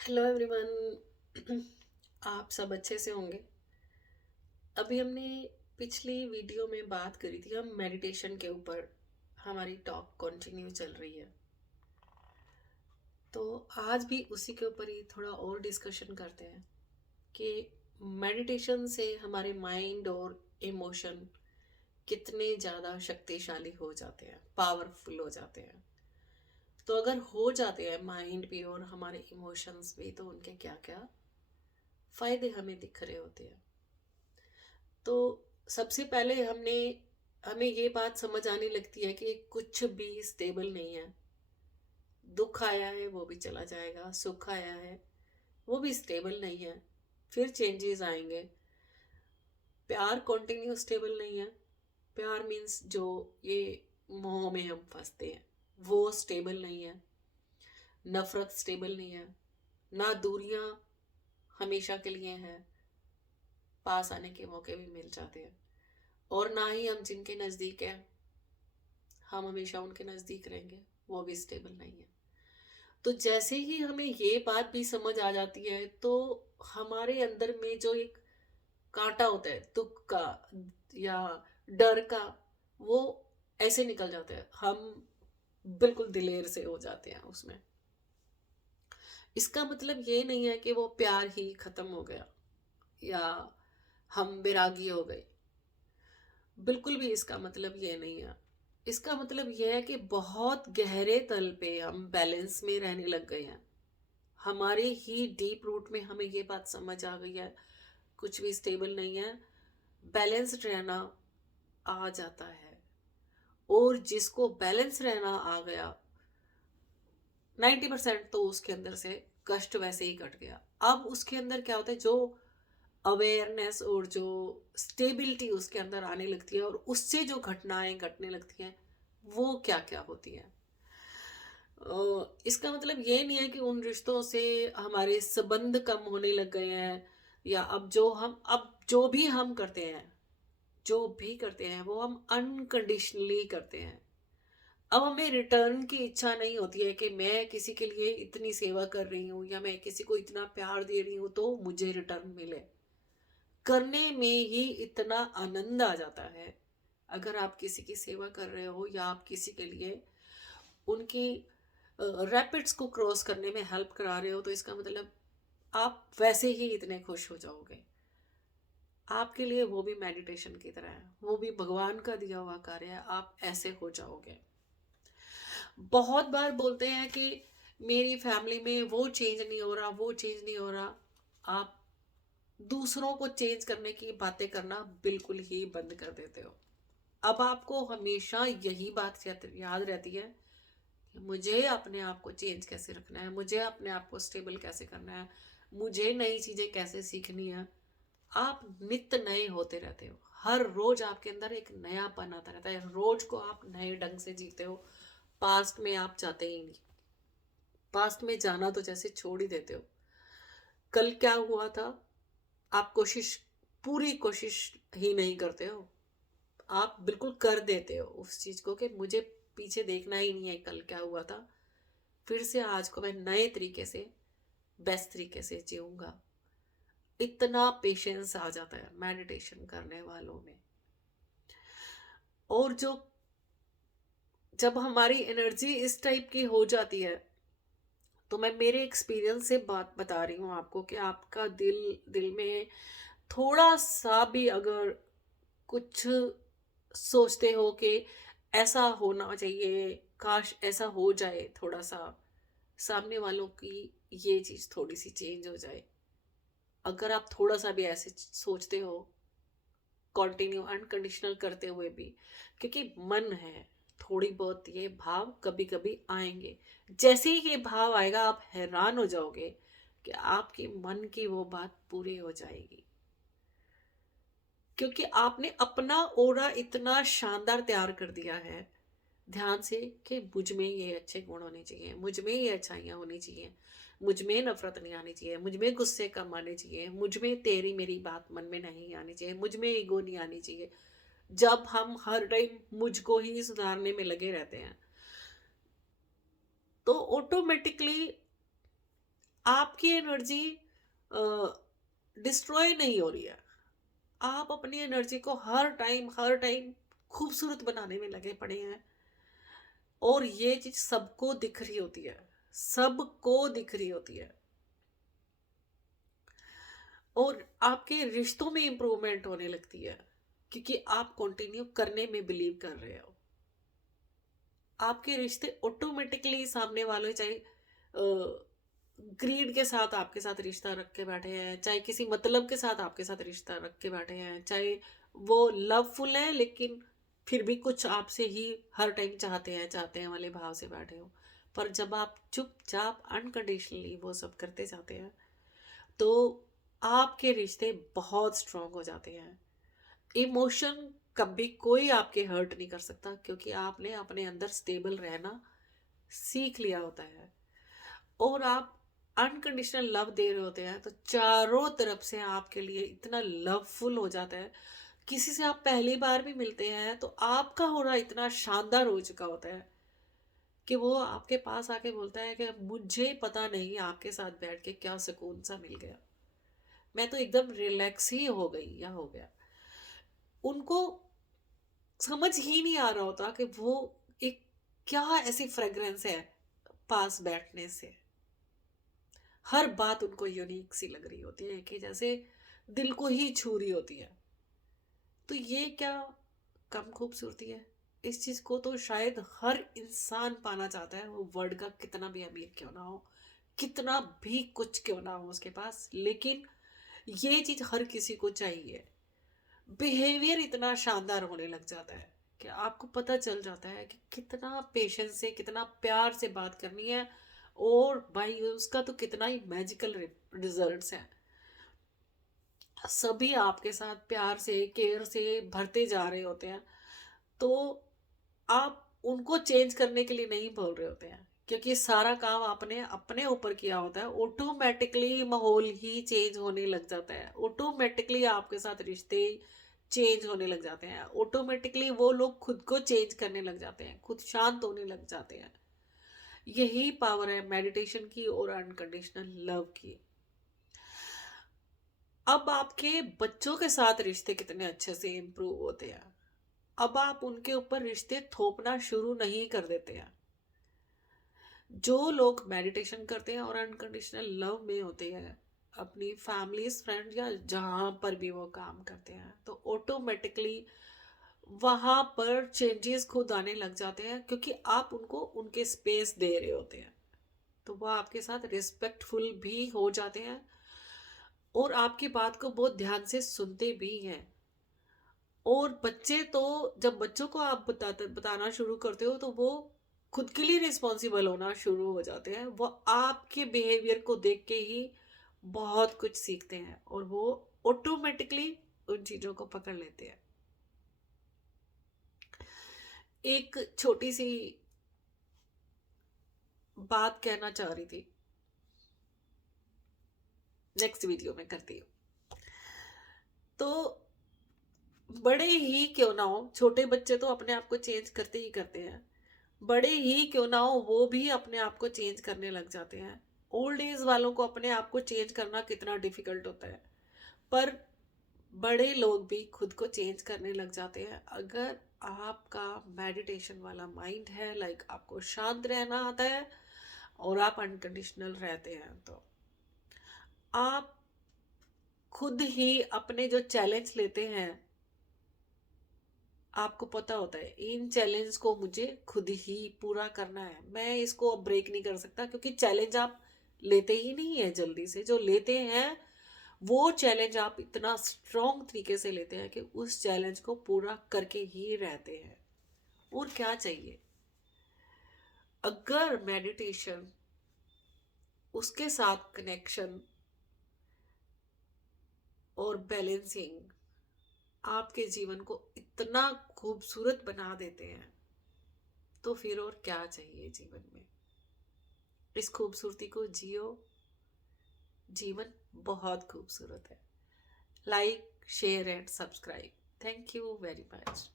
Hello everyone. आप सब अच्छे से होंगे। अभी हमने पिछली वीडियो में बात करी थी, हम मेडिटेशन के ऊपर हमारी टॉक कंटिन्यू चल रही है। तो आज भी उसी के ऊपर ही थोड़ा और डिस्कशन करते हैं कि मेडिटेशन से हमारे माइंड और इमोशन कितने ज़्यादा शक्तिशाली हो जाते हैं, पावरफुल हो जाते हैं। तो अगर हो जाते हैं माइंड भी और हमारे इमोशंस भी, तो उनके क्या क्या फ़ायदे हमें दिख रहे होते हैं। तो सबसे पहले हमें ये बात समझ आने लगती है कि कुछ भी स्टेबल नहीं है। दुख आया है वो भी चला जाएगा, सुख आया है वो भी स्टेबल नहीं है, फिर चेंजेस आएंगे। प्यार कंटिन्यू स्टेबल नहीं है। प्यार मीन्स जो ये मोह में हम फंसते हैं वो स्टेबल नहीं है। नफरत स्टेबल नहीं है। ना दूरियां हमेशा के लिए हैं, पास आने के मौके भी मिल जाते हैं। और ना ही हम जिनके नज़दीक हैं हम हमेशा उनके नज़दीक रहेंगे, वो भी स्टेबल नहीं है। तो जैसे ही हमें ये बात भी समझ आ जाती है, तो हमारे अंदर में जो एक कांटा होता है दुख का या डर का, वो ऐसे निकल जाता है। हम बिल्कुल दिलेर से हो जाते हैं उसमें। इसका मतलब ये नहीं है कि वो प्यार ही खत्म हो गया या हम विरागी हो गए। बिल्कुल भी इसका मतलब ये नहीं है। इसका मतलब यह है कि बहुत गहरे तल पे हम बैलेंस में रहने लग गए हैं। हमारे ही डीप रूट में हमें ये बात समझ आ गई है, कुछ भी स्टेबल नहीं है, बैलेंस्ड रहना आ जाता है। और जिसको बैलेंस रहना आ गया, 90% तो उसके अंदर से कष्ट वैसे ही कट गया। अब उसके अंदर क्या होता है, जो अवेयरनेस और जो स्टेबिलिटी उसके अंदर आने लगती है और उससे जो घटनाएं घटने लगती हैं, वो क्या क्या होती हैं। इसका मतलब ये नहीं है कि उन रिश्तों से हमारे संबंध कम होने लग गए हैं, या अब जो भी हम करते हैं, जो भी करते हैं वो हम अनकंडीशनली करते हैं। अब हमें रिटर्न की इच्छा नहीं होती है कि मैं किसी के लिए इतनी सेवा कर रही हूँ या मैं किसी को इतना प्यार दे रही हूँ तो मुझे रिटर्न मिले। करने में ही इतना आनंद आ जाता है। अगर आप किसी की सेवा कर रहे हो या आप किसी के लिए उनकी रैपिड्स को क्रॉस करने में हेल्प करा रहे हो, तो इसका मतलब आप वैसे ही इतने खुश हो जाओगे। आपके लिए वो भी मेडिटेशन की तरह है, वो भी भगवान का दिया हुआ कार्य है, आप ऐसे हो जाओगे। बहुत बार बोलते हैं कि मेरी फैमिली में वो चेंज नहीं हो रहा, वो चेंज नहीं हो रहा। आप दूसरों को चेंज करने की बातें करना बिल्कुल ही बंद कर देते हो। अब आपको हमेशा यही बात याद रहती है कि मुझे अपने आप को चेंज कैसे रखना है, मुझे अपने आप को स्टेबल कैसे करना है, मुझे नई चीज़ें कैसे सीखनी है। आप नित्य नए होते रहते हो, हर रोज आपके अंदर एक नयापन आता रहता है, रोज को आप नए ढंग से जीते हो। पास्ट में आप जाते ही नहीं। पास्ट में जाना तो जैसे छोड़ ही देते हो। कल क्या हुआ था, आप पूरी कोशिश ही नहीं करते हो। आप बिल्कुल कर देते हो उस चीज को कि मुझे पीछे देखना ही नहीं है कल क्या हुआ था, फिर से आज को मैं नए तरीके से, बेस्ट तरीके से जीऊंगा। इतना पेशेंस आ जाता है मेडिटेशन करने वालों में। और जब हमारी एनर्जी इस टाइप की हो जाती है, तो मैं मेरे एक्सपीरियंस से बात बता रही हूँ आपको कि आपका दिल दिल में थोड़ा सा भी अगर कुछ सोचते हो कि ऐसा होना चाहिए, काश ऐसा हो जाए, थोड़ा सा सामने वालों की ये चीज़ थोड़ी सी चेंज हो जाए, अगर आप थोड़ा सा भी ऐसे सोचते हो कंटिन्यू अनकंडीशनल करते हुए भी, क्योंकि मन है, थोड़ी बहुत ये भाव कभी कभी आएंगे। जैसे ही ये भाव आएगा आप हैरान हो जाओगे कि आपके मन की वो बात पूरी हो जाएगी, क्योंकि आपने अपना ओरा इतना शानदार तैयार कर दिया है ध्यान से कि मुझ में ये अच्छे गुण होने चाहिए, मुझ में ये अच्छाइयाँ होनी चाहिए, मुझ में नफरत नहीं आनी चाहिए, मुझ में गुस्से कम आने चाहिए, मुझ में तेरी मेरी बात मन में नहीं आनी चाहिए, मुझ में ईगो नहीं आनी चाहिए। जब हम हर टाइम मुझको ही सुधारने में लगे रहते हैं, तो ऑटोमेटिकली आपकी एनर्जी डिस्ट्रॉय नहीं हो रही है। आप अपनी एनर्जी को हर टाइम खूबसूरत बनाने में लगे पड़े हैं, और ये चीज सबको दिख रही होती है, सबको दिख रही होती है। और आपके रिश्तों में इंप्रूवमेंट होने लगती है, क्योंकि आप कंटिन्यू करने में बिलीव कर रहे हो। आपके रिश्ते ऑटोमेटिकली सामने वाले, चाहे ग्रीड के साथ आपके साथ रिश्ता रख के बैठे हैं, चाहे किसी मतलब के साथ आपके साथ रिश्ता रख के बैठे हैं, चाहे वो लवफुल है लेकिन फिर भी कुछ आपसे ही हर टाइम चाहते हैं वाले भाव से बैठे हो, पर जब आप चुपचाप अनकंडीशनली वो सब करते जाते हैं, तो आपके रिश्ते बहुत स्ट्रांग हो जाते हैं। इमोशन कभी कोई आपके हर्ट नहीं कर सकता, क्योंकि आपने अपने अंदर स्टेबल रहना सीख लिया होता है। और आप अनकंडीशनल लव दे रहे होते हैं, तो चारों तरफ से आपके लिए इतना लवफुल हो जाता है। किसी से आप पहली बार भी मिलते हैं तो आपका होना इतना शानदार हो चुका होता है कि वो आपके पास आके बोलता है कि मुझे पता नहीं आपके साथ बैठ के क्या सुकून सा मिल गया, मैं तो एकदम रिलैक्स ही हो गई या हो गया। उनको समझ ही नहीं आ रहा होता कि वो एक क्या ऐसी फ्रेग्रेंस है पास बैठने से। हर बात उनको यूनिक सी लग रही होती है, कि जैसे दिल को ही छू रही होती है। तो ये क्या कम खूबसूरती है? इस चीज को तो शायद हर इंसान पाना चाहता है, वो वर्ल्ड का कितना भी अमीर क्यों ना हो, कितना भी कुछ क्यों ना हो उसके पास, लेकिन ये चीज हर किसी को चाहिए। बिहेवियर इतना शानदार होने लग जाता है कि आपको पता चल जाता है कि कितना पेशेंस से, कितना प्यार से बात करनी है, और भाई उसका तो कितना ही मैजिकल रिजल्ट्स हैं। सभी आपके साथ प्यार से, केयर से भरते जा रहे होते हैं, तो आप उनको चेंज करने के लिए नहीं बोल रहे होते हैं, क्योंकि सारा काम आपने अपने ऊपर किया होता है। ऑटोमेटिकली माहौल ही चेंज होने लग जाता है, ऑटोमेटिकली आपके साथ रिश्ते चेंज होने लग जाते हैं, ऑटोमेटिकली वो लोग खुद को चेंज करने लग जाते हैं, खुद शांत होने लग जाते हैं। यही पावर है मेडिटेशन की और अनकंडीशनल लव की। अब आपके बच्चों के साथ रिश्ते कितने अच्छे से इम्प्रूव होते हैं। अब आप उनके ऊपर रिश्ते थोपना शुरू नहीं कर देते हैं। जो लोग मेडिटेशन करते हैं और अनकंडीशनल लव में होते हैं अपनी फैमिलीज, फ्रेंड, या जहां पर भी वो काम करते हैं, तो ऑटोमेटिकली वहां पर चेंजेस खुद आने लग जाते हैं, क्योंकि आप उनको उनके स्पेस दे रहे होते हैं। तो वो आपके साथ रिस्पेक्टफुल भी हो जाते हैं, और आपकी बात को बहुत ध्यान से सुनते भी हैं। और बच्चे तो, जब बच्चों को आप बताना शुरू करते हो, तो वो खुद के लिए रिस्पॉन्सिबल होना शुरू हो जाते हैं। वो आपके बिहेवियर को देख के ही बहुत कुछ सीखते हैं, और वो ऑटोमेटिकली उन चीजों को पकड़ लेते हैं। एक छोटी सी बात कहना चाह रही थी, नेक्स्ट वीडियो में करती हूँ। तो बड़े ही क्यों ना हो, छोटे बच्चे तो अपने आप को चेंज करते ही करते हैं, बड़े ही क्यों ना हो वो भी अपने आप को चेंज करने लग जाते हैं। ओल्ड एज वालों को अपने आप को चेंज करना कितना डिफिकल्ट होता है, पर बड़े लोग भी खुद को चेंज करने लग जाते हैं, अगर आपका मेडिटेशन वाला माइंड है, लाइक आपको शांत रहना आता है और आप अनकंडीशनल रहते हैं, तो आप खुद ही अपने जो चैलेंज लेते हैं, आपको पता होता है इन चैलेंज को मुझे खुद ही पूरा करना है, मैं इसको अब ब्रेक नहीं कर सकता, क्योंकि चैलेंज आप लेते ही नहीं है जल्दी से। जो लेते हैं वो चैलेंज आप इतना स्ट्रॉन्ग तरीके से लेते हैं कि उस चैलेंज को पूरा करके ही रहते हैं। और क्या चाहिए? अगर मेडिटेशन, उसके साथ कनेक्शन और बैलेंसिंग आपके जीवन को इतना खूबसूरत बना देते हैं, तो फिर और क्या चाहिए जीवन में? इस खूबसूरती को जियो। जीवन बहुत खूबसूरत है। Like, share and subscribe. Thank you very much.